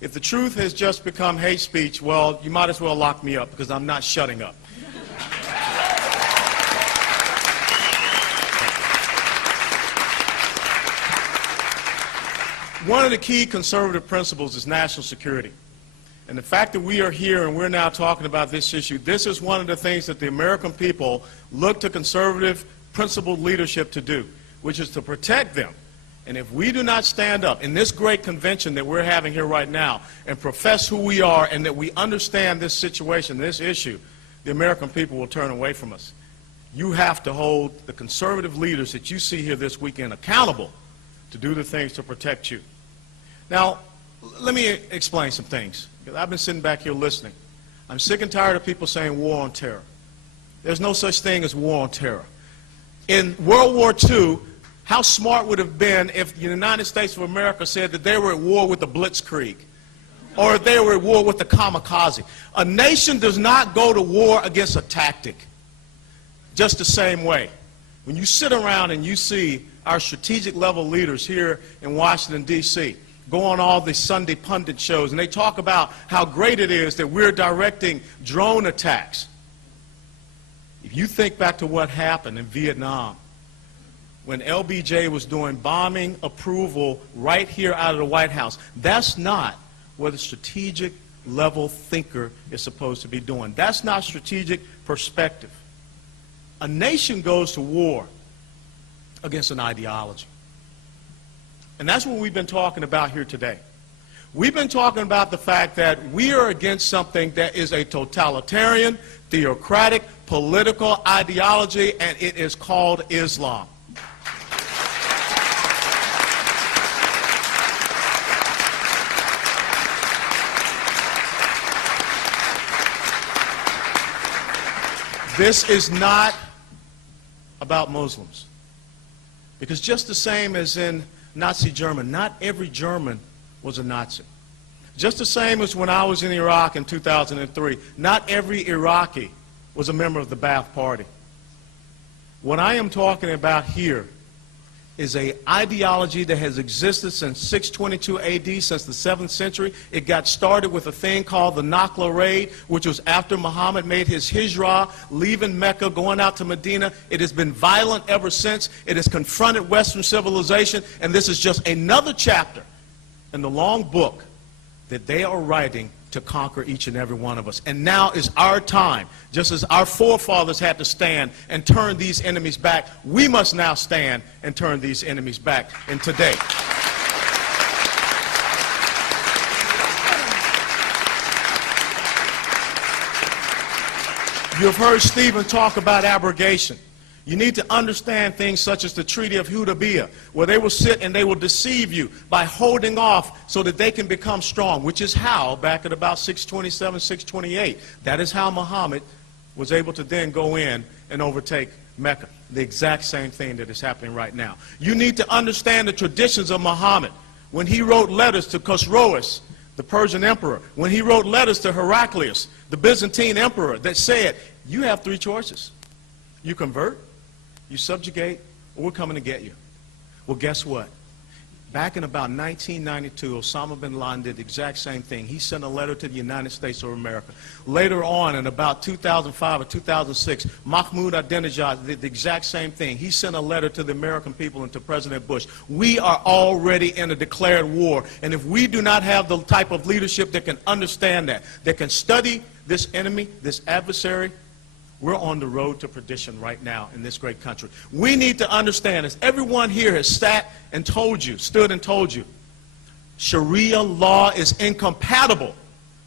If the truth has just become hate speech, well, you might as well lock me up because I'm not shutting up. One of the key conservative principles is national security. And the fact that we are here and we're now talking about this issue, this is one of the things that the American people look to conservative, principled leadership to do, which is to protect them. And if we do not stand up in this great convention that we're having here right now and profess who we are and that we understand this situation, this issue, the American people will turn away from us. You have to hold the conservative leaders that you see here this weekend accountable to do the things to protect you. Now, let me explain some things, because I've been sitting back here listening. I'm sick and tired of people saying war on terror. There's no such thing as war on terror. In World War II, how smart would it have been if the United States of America said that they were at war with the Blitzkrieg, or if they were at war with the kamikaze? A nation does not go to war against a tactic. Just the same way. When you sit around and you see our strategic level leaders here in Washington, D.C., go on all these Sunday pundit shows, and they talk about how great it is that we're directing drone attacks. If you think back to what happened in Vietnam, when LBJ was doing bombing approval right here out of the White House, that's not what a strategic level thinker is supposed to be doing. That's not strategic perspective. A nation goes to war against an ideology. And that's what we've been talking about here today. We've been talking about the fact that we are against something that is a totalitarian, theocratic, political ideology, and it is called Islam. This is not about Muslims. Because just the same as in Nazi Germany, not every German was a Nazi. Just the same as when I was in Iraq in 2003, not every Iraqi was a member of the Ba'ath Party. What I am talking about here is an ideology that has existed since 622 AD, since the 7th century. It got started with a thing called the Nakla Raid, which was after Muhammad made his hijrah, leaving Mecca, going out to Medina. It has been violent ever since. It has confronted Western civilization, and this is just another chapter in the long book that they are writing to conquer each and every one of us. And now is our time. Just as our forefathers had to stand and turn these enemies back, we must now stand and turn these enemies back in today. You've heard Stephen talk about abrogation. You need to understand things such as the Treaty of Hudaybiyah, where they will sit and they will deceive you by holding off so that they can become strong, which is how, back at about 627, 628, that is how Muhammad was able to then go in and overtake Mecca. The exact same thing that is happening right now. You need to understand the traditions of Muhammad. When he wrote letters to Khosroes, the Persian emperor, when he wrote letters to Heraclius, the Byzantine emperor, that said, you have three choices. You convert, you subjugate, or we're coming to get you. Well, guess what? Back in about 1992, Osama bin Laden did the exact same thing. He sent a letter to the United States of America. Later on, in about 2005 or 2006, Mahmoud Ahmadinejad did the exact same thing. He sent a letter to the American people and to President Bush. We are already in a declared war, and if we do not have the type of leadership that can understand that can study this enemy, this adversary, we're on the road to perdition right now in this great country. We need to understand, as everyone here has sat and told you, stood and told you, Sharia law is incompatible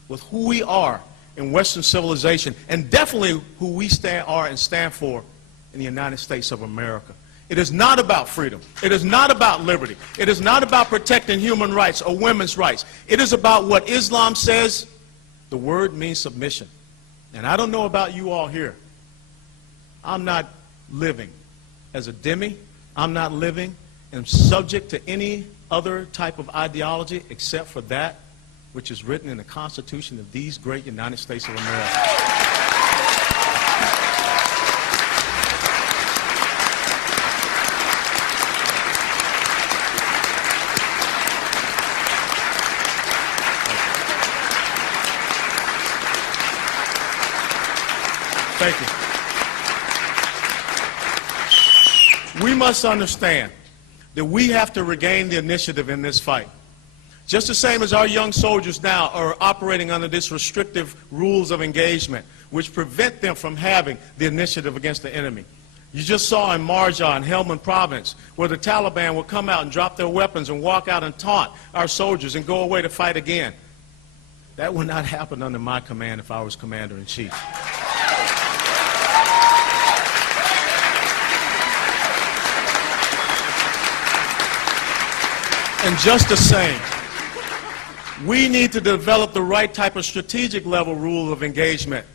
with who we are in Western civilization, and definitely who we stand for in the United States of America. It is not about freedom. It is not about liberty. It is not about protecting human rights or women's rights. It is about what Islam says. The word means submission. And I don't know about you all here. I'm not living as a dhimmi. I'm not living and subject to any other type of ideology except for that which is written in the Constitution of these great United States of America. Thank you. We must understand that we have to regain the initiative in this fight. Just the same as our young soldiers now are operating under this restrictive rules of engagement, which prevent them from having the initiative against the enemy. You just saw in Marjan, Helmand Province, where the Taliban will come out and drop their weapons and walk out and taunt our soldiers and go away to fight again. That would not happen under my command if I was commander-in-chief. And just the same, we need to develop the right type of strategic level rule of engagement,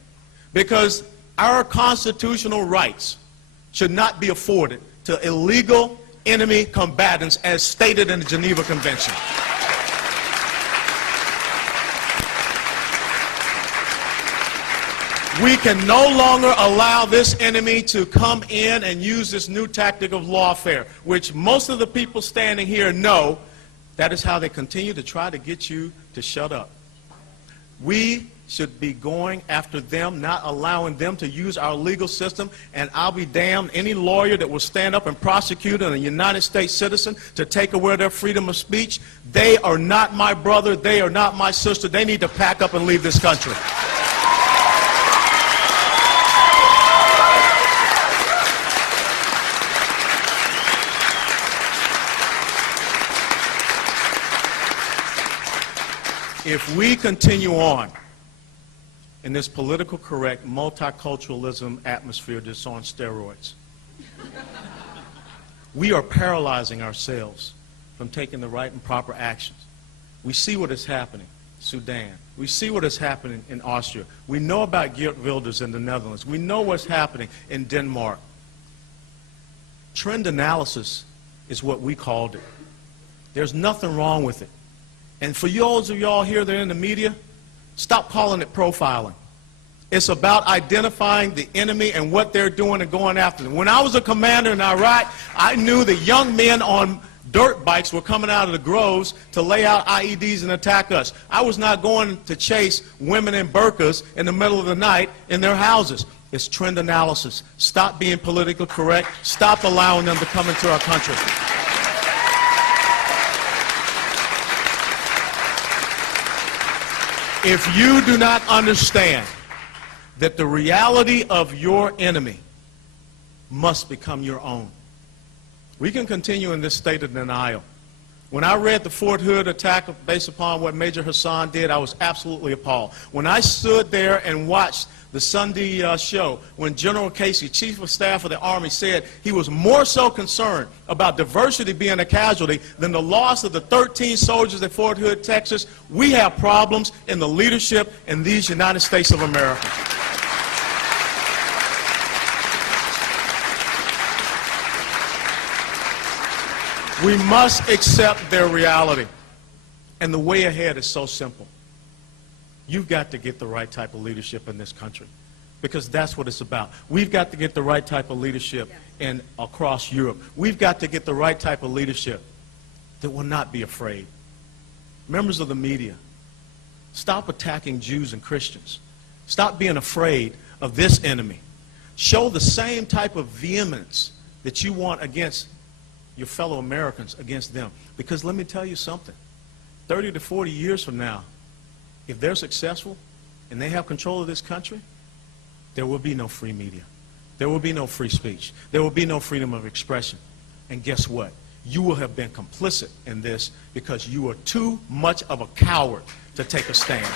because our constitutional rights should not be afforded to illegal enemy combatants as stated in the Geneva Convention. We can no longer allow this enemy to come in and use this new tactic of lawfare, which most of the people standing here know that is how they continue to try to get you to shut up. We should be going after them, not allowing them to use our legal system, and I'll be damned any lawyer that will stand up and prosecute a United States citizen to take away their freedom of speech. They are not my brother, they are not my sister. They need to pack up and leave this country. If we continue on in this political correct multiculturalism atmosphere that's on steroids, we are paralyzing ourselves from taking the right and proper actions. We see what is happening in Sudan. We see what is happening in Austria. We know about Geert Wilders in the Netherlands. We know what's happening in Denmark. Trend analysis is what we called it. There's nothing wrong with it. And for those of y'all here that are in the media, stop calling it profiling. It's about identifying the enemy and what they're doing and going after them. When I was a commander in Iraq, I knew that young men on dirt bikes were coming out of the groves to lay out IEDs and attack us. I was not going to chase women in burqas in the middle of the night in their houses. It's trend analysis. Stop being politically correct. Stop allowing them to come into our country. If you do not understand that the reality of your enemy must become your own, we can continue in this state of denial. When I read the Fort Hood attack based upon what Major Hassan did, I was absolutely appalled. When I stood there and watched the Sunday show, when General Casey, Chief of Staff of the Army, said he was more so concerned about diversity being a casualty than the loss of the 13 soldiers at Fort Hood, Texas, we have problems in the leadership in these United States of America. We must accept their reality. And the way ahead is so simple. You've got to get the right type of leadership in this country, because that's what it's about. We've got to get the right type of leadership across Europe. We've got to get the right type of leadership that will not be afraid. Members of the media, stop attacking Jews and Christians. Stop being afraid of this enemy. Show the same type of vehemence that you want against your fellow Americans against them. Because let me tell you something, 30 to 40 years from now, if they're successful and they have control of this country, there will be no free media. There will be no free speech. There will be no freedom of expression. And guess what? You will have been complicit in this because you are too much of a coward to take a stand.